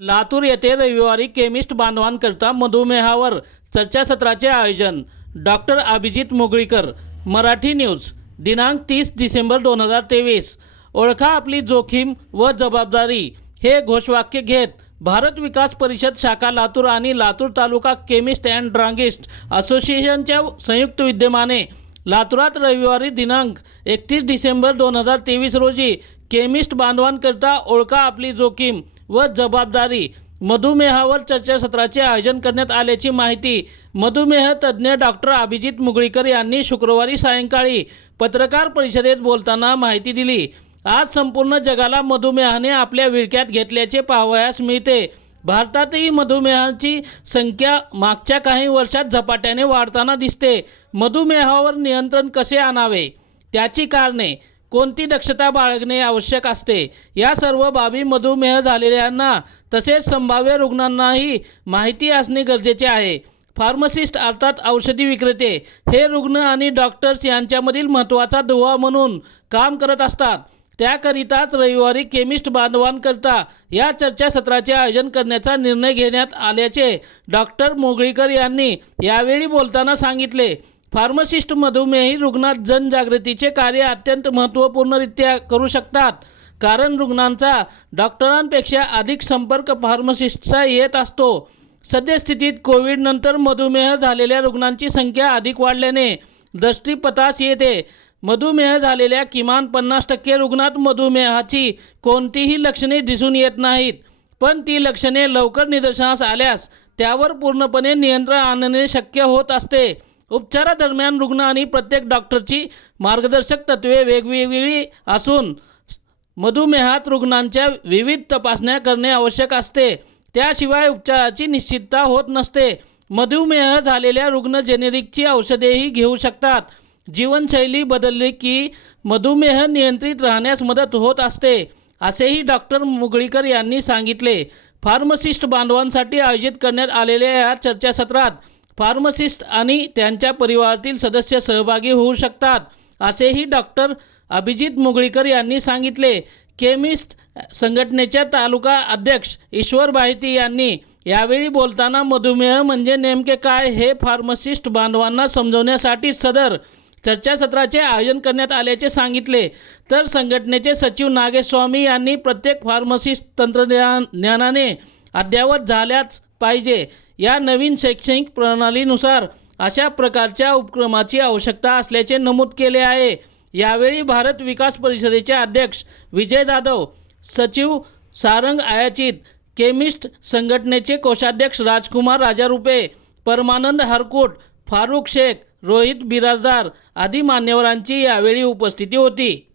लातूर येथे रविवारी केमिस्ट बांधवांकरता मधुमेहावर चर्चासत्राचे आयोजन. डॉक्टर अभिजित मुगळीकर मराठी न्यूज दिनांक तीस डिसेंबर दोन हजार तेवीस. ओळखा आपली जोखीम व जबाबदारी. हे घोषवाक्य घेत भारत विकास परिषद शाखा लातूर आणि Latur taluka chemist and druggist असोसिएशनच्या संयुक्त विद्यमाने लातूरात रविवारी दिनांक एकतीस डिसेंबर दोन हजार तेवीस रोजी केमिस्ट बांधवांकरता ओळखा आपली जोखीम. व जबाबदारी. मधुमेहावर चर्चासत्राचे आयोजन करण्यात आल्याची माहिती. मधुमेह तज्ज्ञ डॉक्टर अभिजित मुगळीकर यांनी शुक्रवारी सायंकाळी पत्रकार परिषदेत बोलताना माहिती दिली. आज संपूर्ण जगाला मधुमेहाने आपल्या विळख्यात घेतल्याचे पाहावयास मिळते. भारतातही मधुमेहाची संख्या मागच्या काही वर्षात झपाट्याने वाढताना दिसते. मधुमेहावर नियंत्रण कसे आणावे? त्याची कारणे. कोणती दक्षता बाळगणे आवश्यक असते? या सर्व बाबी मधुमेह झालेल्यांना तसेच संभाव्य रुग्णांनाही माहिती असणे गरजेचे आहे. फार्मसिस्ट अर्थात औषधी विक्रेते हे रुग्ण आणि डॉक्टर्स यांच्यामधील महत्त्वाचा दुवा म्हणून काम करत असतात. त्याकरिताच रविवारी केमिस्ट बांधवांकरता या चर्चासत्राचे आयोजन करण्याचा निर्णय घेण्यात आल्याचे डॉक्टर मोगळीकर यांनी यावेळी बोलताना सांगितले. फार्मासिस्ट मधुमेही रुग्णात जनजागृतीचे कार्य अत्यंत महत्त्वपूर्णरित्या करू शकतात. कारण रुग्णांचा डॉक्टरांपेक्षा अधिक संपर्क फार्मासिस्टचा येत असतो. सद्यस्थितीत कोविडनंतर मधुमेह झालेल्या रुग्णांची संख्या अधिक वाढल्याने दृष्टीपथास येते. मधुमेह झालेल्या किमान पन्नास टक्के रुग्णात मधुमेहाची कोणतीही लक्षणे दिसून येत नाहीत. पण ती लक्षणे लवकर निदर्शनास आल्यास त्यावर पूर्णपणे नियंत्रण आणणे शक्य होत असते. उपचारादरम्यान रुग्ण आणि प्रत्येक डॉक्टरची मार्गदर्शक तत्त्वे वेगवेगळी असून मधुमेहात रुग्णांच्या विविध तपासण्या करणे आवश्यक असते. त्याशिवाय उपचाराची निश्चितता होत नसते. मधुमेह झालेल्या रुग्ण जेनेरिकची औषधेही घेऊ शकतात. जीवनशैली बदलली की मधुमेह नियंत्रित राहण्यास मदत होत असते असेही डॉक्टर मुगळीकर यांनी सांगितले. फार्मसिस्ट बांधवांसाठी आयोजित करण्यात आलेल्या या चर्चासत्रात फार्मसिस्ट आणि त्यांच्या परिवारातील सदस्य सहभागी होऊ शकतात असेही डॉक्टर अभिजित मुगळीकर यांनी सांगितले. केमिस्ट संघटनेच्या तालुका अध्यक्ष ईश्वर बाहिती यांनी यावेळी बोलताना मधुमेह म्हणजे नेमके काय हे फार्मसिस्ट बांधवांना समजवण्यासाठी सदर चर्चासत्राचे आयोजन करण्यात आल्याचे सांगितले. तर संघटनेचे सचिव नागेशस्वामी यांनी प्रत्येक फार्मसिस्ट तंत्रज्ञान ज्ञानाने अद्ययावत झाल्याच पाहिजे. या नवीन शैक्षणिक प्रणालीनुसार अशा प्रकारच्या उपक्रमाची आवश्यकता असल्याचे नमूद केले आहे. यावेळी भारत विकास परिषदेचे अध्यक्ष विजय जाधव सचिव सारंग आयाचित केमिस्ट संघटनेचे कोषाध्यक्ष राजकुमार राजारुपे परमानंद हरकोट फारुख शेख रोहित बिराजदार आदी मान्यवरांची यावेळी उपस्थिती होती.